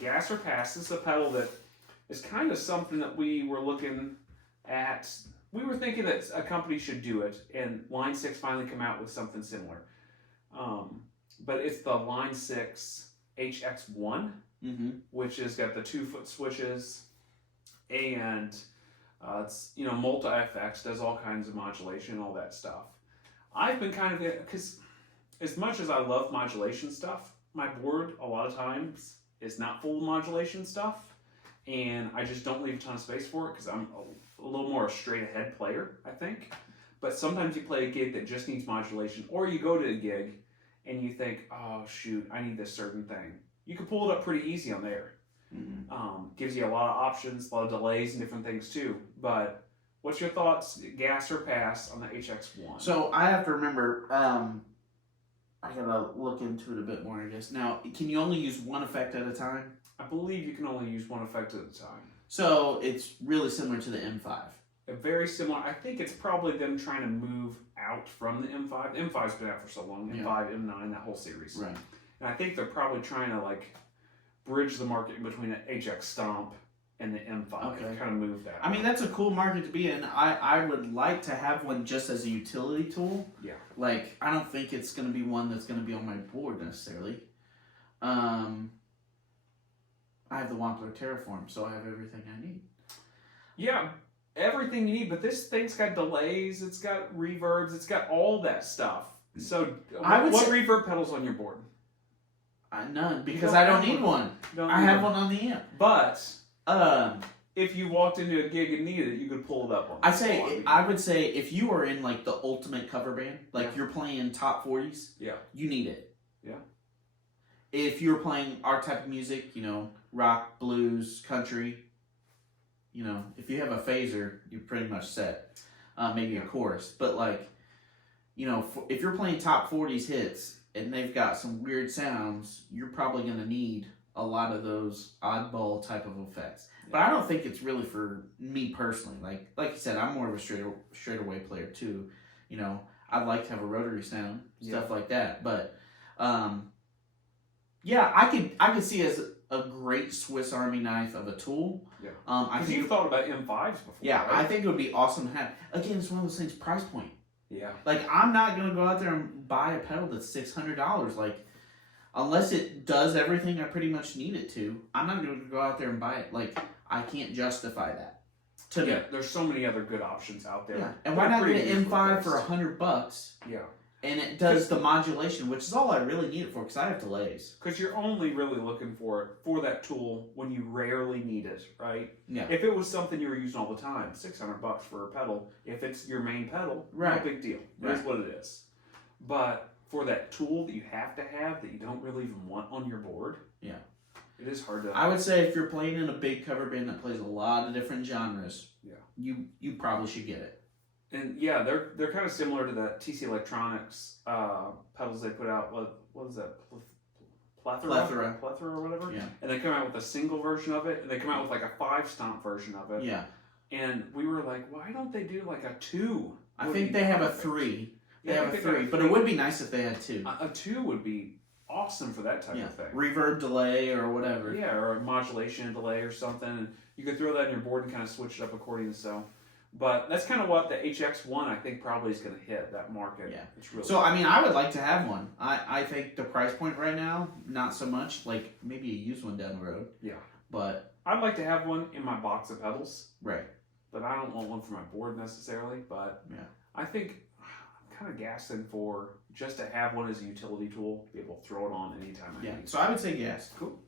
gas or pass. This is a pedal that is kind of something that we were looking at. We were thinking that a company should do it, and Line 6 finally came out with something similar. But it's the Line 6 HX1, which has got the 2-foot switches, and it's multi-effects, does all kinds of modulation, all that stuff. I've been kind of, because as much as I love modulation stuff, my board a lot of times is not full of modulation stuff, and I just don't leave a ton of space for it because I'm a little more a straight ahead player, I think. But sometimes you play a gig that just needs modulation, or you go to a gig and you think, oh shoot, I need this certain thing. You can pull it up pretty easy on there. Gives you a lot of options, a lot of delays and different things too. But what's your thoughts, gas or pass, on the HX1? So I have to remember, I gotta look into it a bit more, I guess. Now, can you only use one effect at a time? I believe you can only use one effect at a time. So it's really similar to the M5. Very similar. I think it's probably them trying to move out from the M5. The M5's been out for so long. M5, M9, that whole series. Right. And I think they're probably trying to bridge the market in between the HX Stomp and the M5. Okay. Kind of move that. I mean, that's a cool market to be in. I would like to have one just as a utility tool. Yeah. I don't think it's going to be one that's going to be on my board necessarily. I have the Wampler Terraform, so I have everything I need. Yeah, everything you need, but this thing's got delays, it's got reverbs, it's got all that stuff. So, what reverb pedals on your board? None, because I don't need one. I have one on the amp. But if you walked into a gig and needed it, you could pull it up on. I would say if you are in the ultimate cover band, you're playing top 40s, you need it. Yeah. If you're playing our type of music, rock, blues, country, if you have a phaser, you're pretty much set. Maybe a chorus, but if you're playing top 40s hits and they've got some weird sounds, you're probably going to need a lot of those oddball type of effects. Yeah. But I don't think it's really for me personally. Like you said, I'm more of a straightaway player too. I'd like to have a rotary sound, stuff like that. But I could see it as a great Swiss Army knife of a tool. Yeah. I think you've thought about M5s before. Yeah, right? I think it would be awesome to have. Again, it's one of those things. Price point. Yeah. I'm not going to go out there and buy a pedal that's $600. Unless it does everything I pretty much need it to, I'm not going to go out there and buy it. I can't justify that. There's so many other good options out there. Yeah. And why not get an M5 for $100? Yeah. And it does the modulation, which is all I really need it for, because I have delays. Because you're only really looking for it for that tool when you rarely need it, right? Yeah. If it was something you were using all the time, $600 for a pedal. If it's your main pedal, no big deal. That's what it is. But for that tool that you have to have that you don't really even want on your board, it is hard to. I would say if you're playing in a big cover band that plays a lot of different genres, you probably should get it. And they're kind of similar to the TC Electronics pedals they put out. What is that? Plethora or whatever. Yeah. And they come out with a single version of it, and they come out with a 5-stomp version of it. Yeah. And we were like, why don't they do a 2? I think they have a 3. They have a 3, but it would be nice if they had 2. A 2 would be awesome for that type of thing. Reverb delay or whatever. Yeah, or a modulation delay or something. And you could throw that in your board and kind of switch it up according to so. But that's kind of what the HX1 I think probably is going to hit that market. Yeah. It's really so, I would like to have one. I think the price point right now, not so much. Maybe a used one down the road. Yeah. But I'd like to have one in my box of pedals. Right. But I don't want one for my board necessarily. But I think I'm kind of gassing for just to have one as a utility tool, be able to throw it on anytime I need. So I would say gas. Cool.